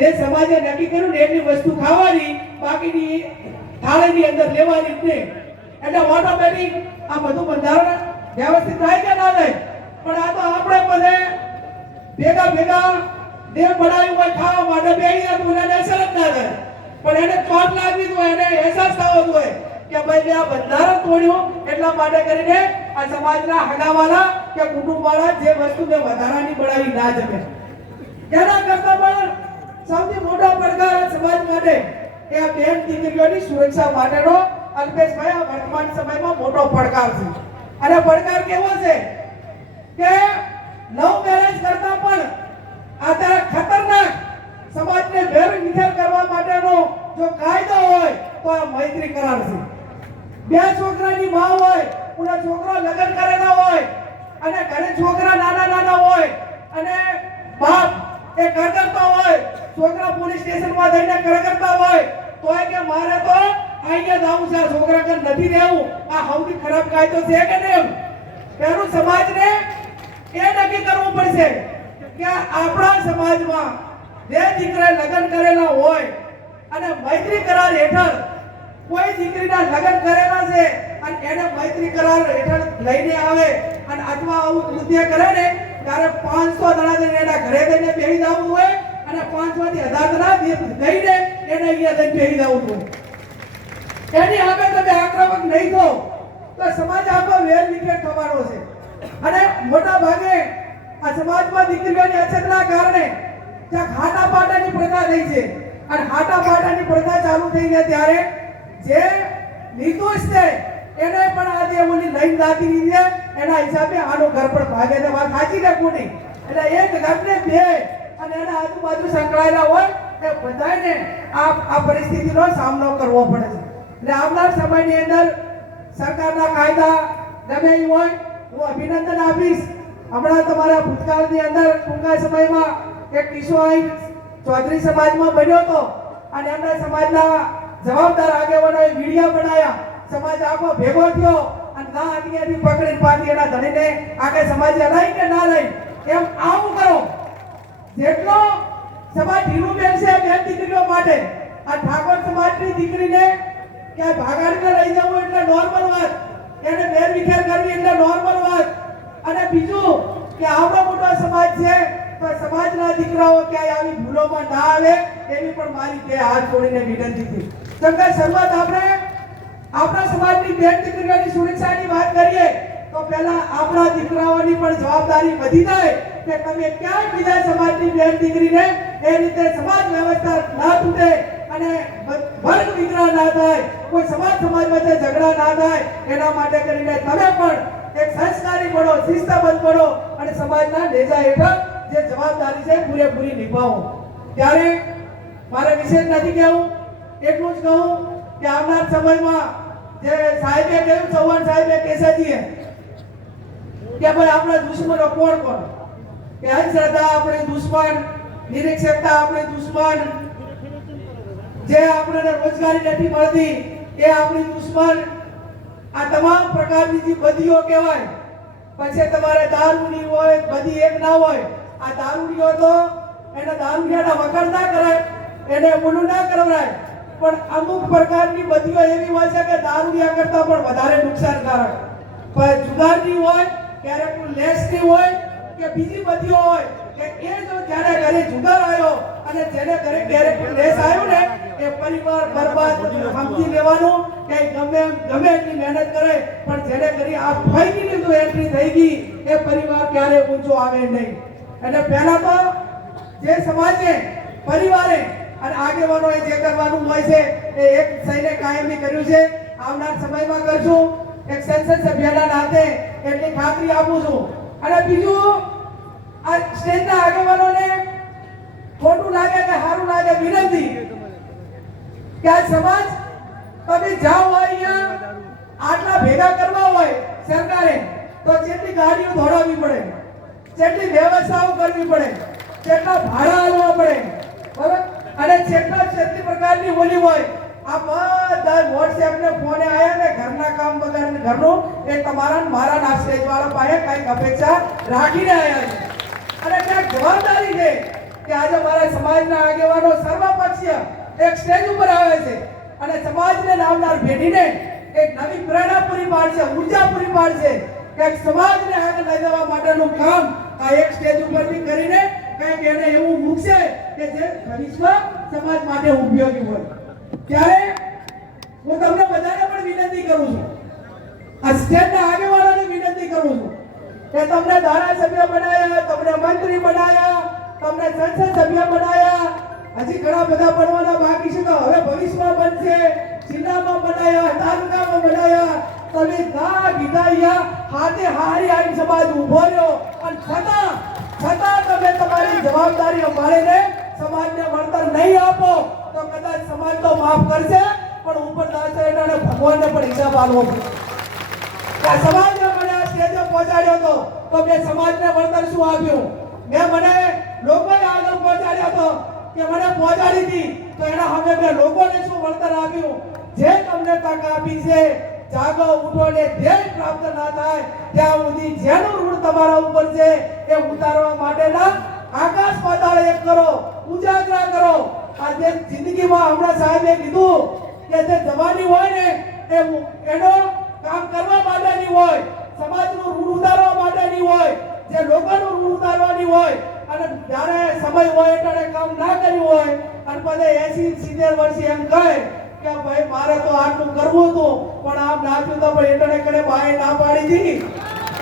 જે સમાજે નક્કી કર્યું ને એટલી વસ્તુ ખાવાની, બાકીની થાળીની અંદર લેવાની જ નહીં. એટલે ઓટોમેટિક આ બધું બંધારણ વ્યવસ્થિત થાય કે ના થાય? પણ આ તો આપણે બધે ભેગા ભેગા દેવ બનાવ્યું હોય, ખાવા માટે બેહી ગયા તો એને અસર જ ના થાય. પણ એને ચોટ લાગવી હોય, એને અહેસાસ થવો હોય કે ભાઈ મેં આ બંધારણ તોડ્યું એટલા માટે કરીને આ સમાજના હગાવાલા કે કુટુંબવાળા જે વસ્તુ મેં વધારાની બનાવી ના જમે. એના કરતા પણ સૌથી મોટો પડકાર સમાજ માટે એ આ બેન દીકરીઓની સુરક્ષા માટેનો અલ્પેશભાઈ આ વર્તમાન સમયમાં મોટો પડકાર છે. અને પડકાર કેવો છે? કે લવ મેરેજ કરતા પણ અત્યારે ખતરનાક સમાજને વેર વિખેર કરવા માટેનો જો કાયદો હોય તો આ મૈત્રી કરાર છે. બે છોકરાની માં હોય, પૂરા છોકરો લગ્ન કરેલા હોય, અને ઘરે છોકરા નાના નાના હોય, અને બાપ એ કરગરતો હોય. છોકરા પોલીસ સ્ટેશનમાં જઈને કરગરતા હોય. તો એ કે મારે તો અહીંયા જ આવું છે. છોકરા ઘર નથી રહેવું. આ સૌથી ખરાબ કાયદો છે કે નહીં પહેલું સમાજને એ નક્કી કરવું પડશે કે આપણા સમાજમાં જે દીકરાએ લગ્ન કરેલા હોય અને મૈત્રી કરાર હેઠળ કોઈ દીકરીના લગ્ન કરેલા છે અને એને મૈત્રી કરાર હેઠળ લઈને આવે અને અથવા આવું કૃત્ય કરે ને ત્યારે 500 દડા એના ઘરે જઈને બેહી જવું હોય અને 5 માંથી હજાર દડા દઈને એને અહીંયા જઈને બેહી જવું હોય. એની સામે તમે આક્રમક નહીં થો, તો સમાજ આખો વેર વિખેર થવાનો છે. અને મોટા ભાગે આ સમાજમાં દીકરીઓની અછતના કારણે જ્યાં હાટા પાટાની પ્રથા થઈ છે. અને હાટા પાટાની પ્રથા ચાલુ થઈ ગયા ત્યારે જે નિર્દોષ છે એને પણ આજે ઓલી લઈને દાતી છે. એના હિસાબે આનો ઘર પણ ભાગે છે. વાત સાચી ને કોની એટલે એક ઘરને બે અને એના આજુબાજુ સંકળાયેલા હોય એ બધાને આ આ પરિસ્થિતિનો સામનો કરવો પડે છે. એટલે આવનાર સમયની અંદર સરકારના કાયદા ગમે એ હોય, હું અભિનંદન આપીશ. હમણાં તમારા ભૂતકાળની અંદર ટૂંકા સમયમાં એક કિસ્સો અહીં ચૌધરી સમાજમાં બન્યો હતો. અને એમના સમાજના જવાબદાર આગેવાનોએ મીડિયા બનાવ્યા સમાજ આખો ભેગો થયો અને ના અહીંયાથી પકડીને પાછી એના ધણીને આગળ સમાજે લઈ કે ના લઈ, એમ આવું કરો. જેટલો સમાજ ઢીલું બેનશે બેન દીકરીઓ માટે, આ ઠાકોર સમાજની દીકરીને ક્યાંય ભાગાડીને લઈ જવું એટલે નોર્મલ વાત. એને બેન વિખેર કરવી એટલે નોર્મલ વાત. અને બીજું કે આવડો મોટો સમાજ છે, તો સમાજના દીકરાઓ ક્યાંય આવી ભૂલોમાં ના આવે, એવી પણ મારી બે હાથ જોડીને વિનંતી હતી કેમ કે શરૂઆત આપણે આપણા સમાજની બેન દીકરીઓની સુરક્ષાની વાત કરીએ, તો પહેલા આપણા દીકરાઓની પણ જવાબદારી વધી જાય કે તમે ક્યાંય બીજા સમાજની બેન દીકરીને એ રીતે સમાજ વ્યવસ્થા ના તૂટે અને વર્ગ વિગ્રહ ના થાય, કોઈ સમાજ સમાજ વચ્ચે ઝઘડા ના થાય, એના માટે કરીને તમે પણ એક સંસ્કારી બનો, શિસ્તબદ્ધ બનો અને સમાજના નેજા હેઠળ જે જવાબદારી છે પૂરેપૂરી નિભાવો. ત્યારે મારે વિશેષ નથી કહેવું, એટલું જ કહું કે આવનાર સમયમાં જે સાહેબે કહ્યું, ચૌહાણ સાહેબે કેસાજીએ કે ભાઈ આપણા દુશ્મનો કોણ કોણ? કે અંધશ્રદ્ધા આપણી દુશ્મન નિરીક્ષકતા આપણે દુશ્મન, જે આપણને રોજગારી નથી મળતી, એ આપણી દુશ્મન. આ તમામ પ્રકારની જે બધીઓ કહેવાય, પછી તમારે દારૂની હોય બધી એક ના હોય, આ દારૂડીઓ તો એને દારૂડિયાના વખાણ ના કરાય, એને ઓલું ના કરાય પણ અમુક પ્રકારની બદીઓ એવી હોય છે કે દારૂડિયા કરતા પણ વધારે નુકસાનકારક. પણ જુગારની હોય, ક્યારેક લેસની હોય કે બીજી બદીઓ હોય, કે એ જો જ્યારે ઘરે જુગાર આવ્યો અને જેને ઘરે ક્યારેક લેસ આવ્યો ને, એ પરિવાર બરબાદ સમજી લેવાનું કે ગમે ગમે એટલી મહેનત કરે, પણ જેને કરી આ ફાઈની લીધું એન્ટ્રી થઈ ગઈ, એ પરિવાર ક્યારે ઊંચો આવે નહીં. એટલે પહેલા તો જે સમાજે, પરિવારે અને આગેવાનોએ જે કરવાનું હોય છે એ એક સૈને કાયમી કર્યું છે. આવનાર સમયમાં કરશું. એક સંસદ સભ્યના નાતે એટલી ખાતરી આપું છું. અને બીજું, આ સ્ટેજના આગેવાનોને ખોટું લાગે કે સારું લાગે વિનંતી કે આ સમાજ તમે જાઓ અહીંયા, આટલા ભેગા કરવા હોય સરકારે, તો જેટલી ગાડીઓ દોડાવવી પડે, જેટલી વ્યવસ્થાઓ કરવી પડે, જેટલા ભાડા આવવા પડે, બરાબર? અને છેલ્લા છેલ્લી પ્રકારની હોલી હોય, આ બધા વોટ્સએપ ને ફોને આયા ને ઘરના કામ વગર ને ઘરનું, એ તમારા મારા ના સ્ટેજ વાળા પાસે કંઈક અપેક્ષા રાખીને આયા છે. અને ત્યાં જવાબદારી છે કે આજે મારા સમાજના આગેવાનો સર્વપક્ષીય એક સ્ટેજ ઉપર આવે છે. અને સમાજને લાવનાર ભેટીને એક નવી પ્રેરણા પૂરી પાડશે ઊર્જા પૂરી પાડશે કે સમાજને આગળ લઈ જવા માટેનું કામ આ એક સ્ટેજ ઉપરથી કરીને કંઈક એને એવું મૂકશે કે જે ભવિષ્ય સમાજ માટે ઉપયોગી હોય. ત્યારે હું તમને બધાને પણ વિનંતી કરું છું. આ સ્ટેટના આગેવાનોને વિનંતી કરું છું કે તમને ધારાસભ્ય બનાયા, તમને મંત્રી બનાયા, તમને સંસદ સભ્ય બનાયા. હજી ઘણા બધા બનવાના બાકી છે તો હવે ભવિષ્યમાં બનશે. જિલ્લામાં બનાયા, તાલુકામાં બનાયા. તમે ના ગીધા હાથે હારી આવીને સમાજ ઊભો રહ્યો. અને છતાં છતાં તમે તમારી જવાબદારી સંભાળીને સમાજને વળતર નહીં આપો, તો કદાચ સમાજ તો માફ કરશે, પણ ઉપર દાસે અને ભગવાનને પણ હિસાબ આપવો પડે આ સમાજને મને આ સ્ટેજે પહોંચાડ્યો હતો, તો મેં સમાજને વળતર શું આપ્યું? મેં મને લોકોને આગળ પહોંચાડ્યો હતો કે મને પહોંચાડી હતી, તો એના હવે મેં લોકોને શું વળતર આપ્યું? જે તમને તક આપી છે જાગો ઉઠો ને ધ્યેય પ્રાપ્ત ના થાય, ત્યાં સુધી જેનું ઋણ તમારા ઉપર છે, એ ઉતારવા માટેના આકાશ પાતાળ એક કરો, ઉજાગરા કરો. આ જે જિંદગીમાં હમણાં સાહેબે કીધું કે જે જવાની હોય ને, એ એનો કામ કરવા માટેની હોય, સમાજનું ઋણ ઉતારવા માટેની હોય, જે લોકોનું ઋણ ઉતારવાની હોય, અને જ્યારે સમય હોય એટલે કામ ના કર્યું હોય, અને પછી એસી સિત્તેર વર્ષે એમ કહે કે ભાઈ, મારે તો આટલું કરવું હતું, પણ આમ નાખ્યું તો પણ એટલે કને ભાઈ ના પાડી હતી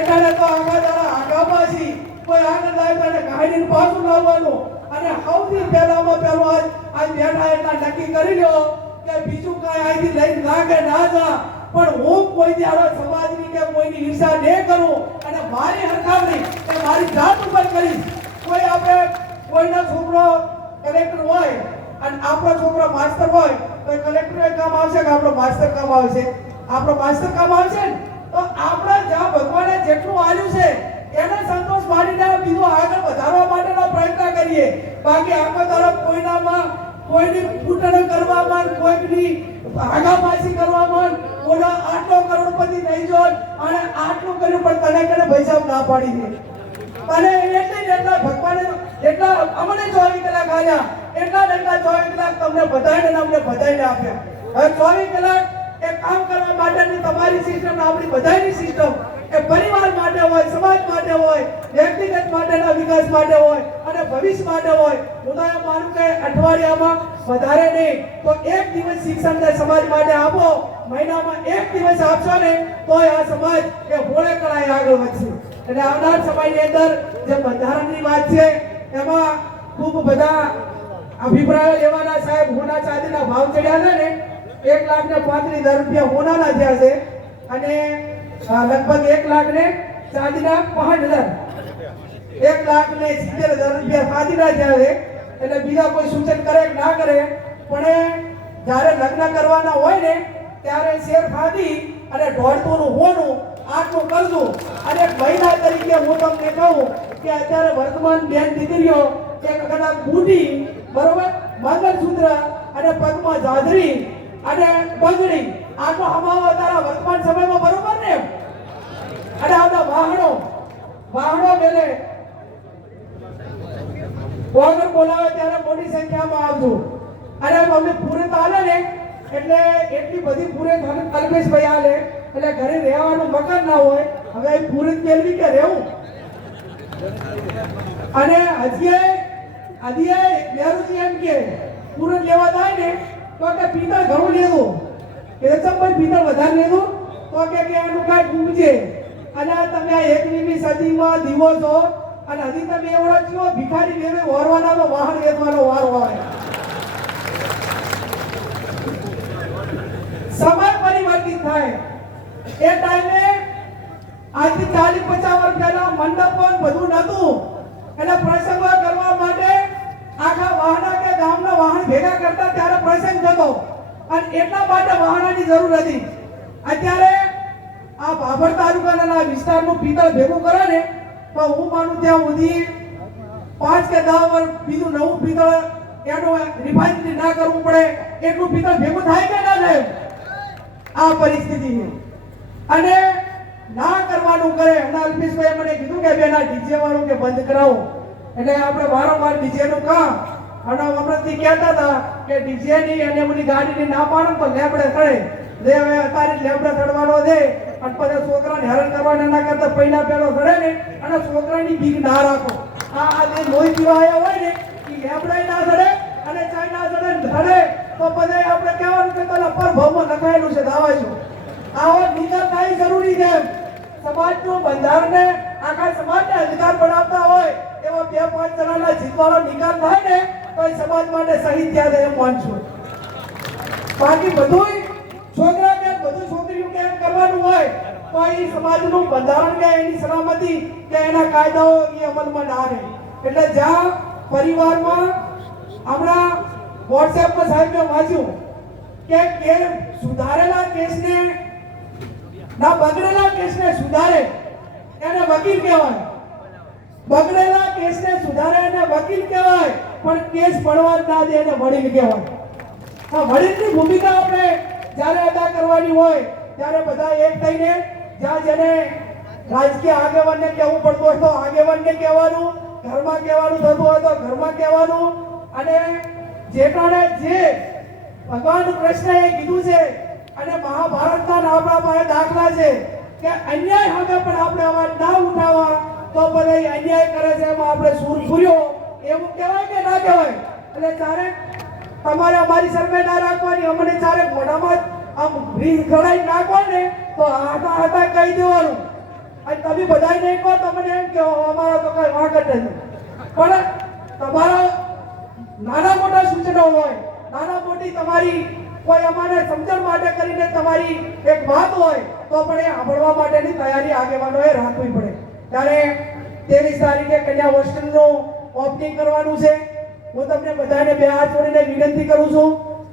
એટલે તો આગળ તારા આગા પાછી કોઈ આગળ લાવી અને કાઢીને પાછું લાવવાનું. અને સૌથી પહેલામાં પહેલો આજ આજ બેઠા એટલા નક્કી કરી લ્યો કે બીજું કાંઈ અહીંથી લઈને ના કે ના જા. પણ હું કોઈ દાડો સમાજની કે કોઈની ઈર્ષા નહીં કરું અને મારી હરખામણી કે મારી જાત ઉપર કરીશ. કોઈ આપણે, કોઈનો છોકરો કલેક્ટર હોય અને આપણો છોકરો માસ્ટર હોય તો કલેક્ટર કામ આવશે કે આપણો માસ્ટર કામ આવશે? આપણો માસ્ટર કામ આવશે ને? તો આપણે જ્યાં ભગવાને જેટલું આલ્યું છે, એને સંતોષ માનીને બીજું આગળ વધારવા માટેનો પ્રયત્ન કરીએ. બાકી આખો તરફ કોઈનામાં કોઈની ફૂટણ કરવામાં કોઈની આગાપાછી કરવામાં કોઈના આટલો કરોડપતિ નહીં જો અને આટલું કર્યું પણ તને કને પૈસા ના પાડી દે. અને એટલે એટલા ભગવાને, એટલા અમને ચોવીસ કલાક આલ્યા. એટલા એટલા ચોવીસ કલાક તમને બધાને અમને બધાને આપ્યા હવે ચોવીસ કલાક એ કામ કરવા માટેની તમારી સિસ્ટમ આપણી બધાની સિસ્ટમ એ પરિવાર માટે હોય, સમાજ માટે હોય, વ્યક્તિગત માટેના વિકાસ માટે હોય અને ભવિષ્ય માટે હોય. હું તો માનું કે અઠવાડિયામાં વધારે નહીં, તો એક દિવસ શિક્ષણને સમાજ માટે આપો. મહિનામાં એક દિવસ આપશો ને, તોય આ સમાજ એ હોળે કળાએ આગળ વધશે. એટલે આવનાર સમયની અંદર જે બંધારણની વાત છે, એમાં ખૂબ બધા અભિપ્રાયો લેવાના સાહેબ હોના ચાંદીના ભાવ ચડ્યા છે ને, એક લાખ ને પાંત્રીસ હજાર રૂપિયા હોનાના થયા છે. અને લગભગ એક લાખ ને ચાંદીના પાંચ હજાર. એક લાખ ને સિત્તેર હજાર રૂપિયા ચાંદીના થયા છે. એટલે બીજા કોઈ સૂચન કરે કે ના કરે, પણ જ્યારે લગ્ન કરવાના હોય ને, ત્યારે શેર ફાદી અને દોઢતોનું હોનું આટલું કરજો અને મહિલા તરીકે હું તમને કહું કે અત્યારે વર્તમાન બેન દીકરીઓ એક કદાચ બુટી બરોબર? મંગળસૂત્ર અને પગમાં જાજરી અને બંગડી. આટલો હમાવો તારા વર્તમાન સમયમાં બરોબર ને? અને આવતા વાહનો વાહનો મેલે વગર બોલાવે ત્યારે મોટી સંખ્યામાં આવજો અને અમે પૂરે તો આલે ને? એટલે એટલી બધી પૂરે કલ્પેશભાઈ આલે એટલે ઘરે રહેવાનું મકાન ના હોય, હવે પૂરે કેળવી કે રહેવું? અને હજી બેરુજી એમ કે, પૂરણ લેવા થાય ને, તો કે પિત્તળ ઘણું લેવું. કેશવભાઈ પિત્તળ વધારે લેવું. તો કે કે એનું કાંઈ ગુમજે અને તમે આ સદી સદીમાં દીવો છો, અને હજી તમે એવડો છો ભિખારી બેને વરવાના તો વાહન વેચવાનો વાર હોય સમય પરિવર્તિત થાય. એ ટાઈમે આજથી ચાલીસ પચાસ વર્ષ પહેલા મંડપ પણ બધું નહોતું. એટલે પ્રસંગો કરવા માટે આખા વાહના કે ગામના વાહન ભેગા કરતા ત્યારે પ્રસંગ થતો. અને એટલા માટે વાહનાની જરૂર હતી. અત્યારે આ ભાભર તાલુકાના વિસ્તારનું પિત્તળ ભેગું કરે ને, તો હું માનું ત્યાં સુધી પાંચ કે દસ વર્ષ બીજું નવું પિત્તળ એનું રિફાઇનરી ના કરવું પડે. એટલું પિત્તળ ભેગું થાય કે ના થાય? આ પરિસ્થિતિ છે. અને ના કરવાનું કરે હમણાં અલ્પેશભાઈ મને કીધું કે બેન, આ ડીજે વાળું કે બંધ કરાવો. એટલે આપણે વારંવાર ડીજે નું કામ. અને હમણાંથી કહેતા હતા કે ડીજેની અને બધી ગાડીની ના પાડો તો લેબડે ચડે. જે હવે અત્યારે લેબડે ચડવાનો છે. અને પછી છોકરાને હેરાન કરવાના ના કરતા પૈના પેલો ચડે ને અને છોકરાની બીક ના રાખો. આ આ જે લોહી પીવા આવ્યા હોય ને એ લેબડાય ના ચડે અને ચાય ના ચડે ધડે તો પછી આપણે કહેવાનું કે પેલા પર ભાવમાં લખાયેલું છે દાવાશું આવો નિકાલ થાય જરૂરી છે સમાજનું બંધારણને આખા સમાજને અધિકાર બનાવતા હોય એવા બે પાંચ જણાના જીતવાનો નિકાલ થાય ને, તો એ સમાજ માટે શહીદ થયા એમ માનશું બાકી બધું છોકરા કે બધું છોકરીઓ કે કરવાનું હોય, તો એ સમાજનું બંધારણ કે એની સલામતી કે એના કાયદાઓ એ અમલમાં ના રહે. એટલે જ્યાં પરિવારમાં હમણાં વોટ્સએપમાં સાહેબ મેં વાંચ્યું કે સુધારેલા કેસને ના, બગડેલા કેસને સુધારે એને વકીલ કહેવાય. બગડેલા કેસને સુધારે એને વકીલ કહેવાય, પણ કેસ પડવા ના દે એને વડીલ કહેવાય. આ વડીલની ભૂમિકા આપણે જ્યારે અદા કરવાની હોય, ત્યારે બધા એક થઈને જ્યાં જેને રાજકીય આગેવાનને કહેવું પડતું હોય તો આગેવાનને કહેવાનું, ઘરમાં કહેવાનું થતું હોય તો ઘરમાં કહેવાનું. અને જે જેટાણે જે ભગવાન કૃષ્ણએ કીધું છે અને મહાભારતના આપણા પાસે દાખલા છે કે અન્યાય હવે પણ આપણે અવાજ ના ઉઠાવવા તો ભલે અન્યાય કરે છે, એમાં આપણે સૂર ફૂર્યો. એવું કહેવાય કે ના કહેવાય? એટલે તારે તમારે અમારી સરમે ના રાખવાની, અમને ચારે મોઢામાં આમ રીત ઘડાઈ નાખો ને તો હાથા હાથા કહી દેવાનું. અને તમે બધા નહીં કહો તમને એમ કહો, અમારા તો કઈ વાંક જ નથી. પણ તમારા નાના મોટા સૂચનો હોય, નાના મોટી તમારી કોઈ અમારે સમજણ માટે કરીને તમારી એક વાત હોય, તો પણ એ સાંભળવા માટેની તૈયારી આગેવાનોએ રાખવી પડે. ત્યારે ત્રેવીસ તારીખે કન્યા હોસ્ટેલનું ઓપનિંગ કરવાનું છે. હું તમને બધાને બે હાથ જોડીને વિનંતી કરું છું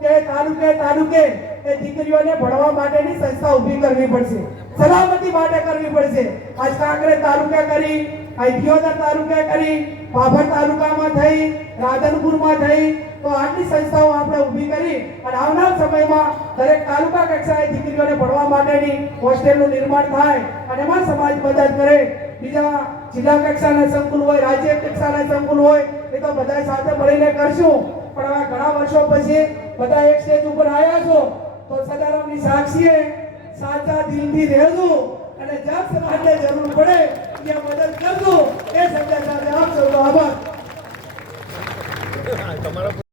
કે તાલુકે તાલુકે એ દીકરીઓને ભણવા માટેની સંસ્થા ઊભી કરવી પડશે. સલામતી માટે કરવી પડશે. આજ કાંકરે તાલુકે કરી આઈથિયોદર તાલુકે કરી, પાભર તાલુકામાં થઈ, રાધનપુરમાં થઈ, તો આટલી સંસ્થાઓ આપણે ઊભી કરી અને આવનાર સમયમાં દરેક તાલુકા કક્ષાએ દીકરીઓને ભણવા માટેની હોસ્ટેલનું નિર્માણ થાય અને એમાં સમાજ મદદ કરે. બીજા જિલ્લા કક્ષાના સંકુલ હોય, રાજ્ય કક્ષાના સંકુલ હોય, એ તો બધા સાથે મળીને કરશું. પણ હવે ઘણા વર્ષો પછી બધા એક સ્ટેજ ઉપર આવ્યા છો, તો સદારામની સાક્ષીએ સાચા દિલથી રહેજો અને જ્યાં સમાજને જરૂર પડે. મદદ કરજો. એ શબ્દ સાથે આપ સૌનો આભાર.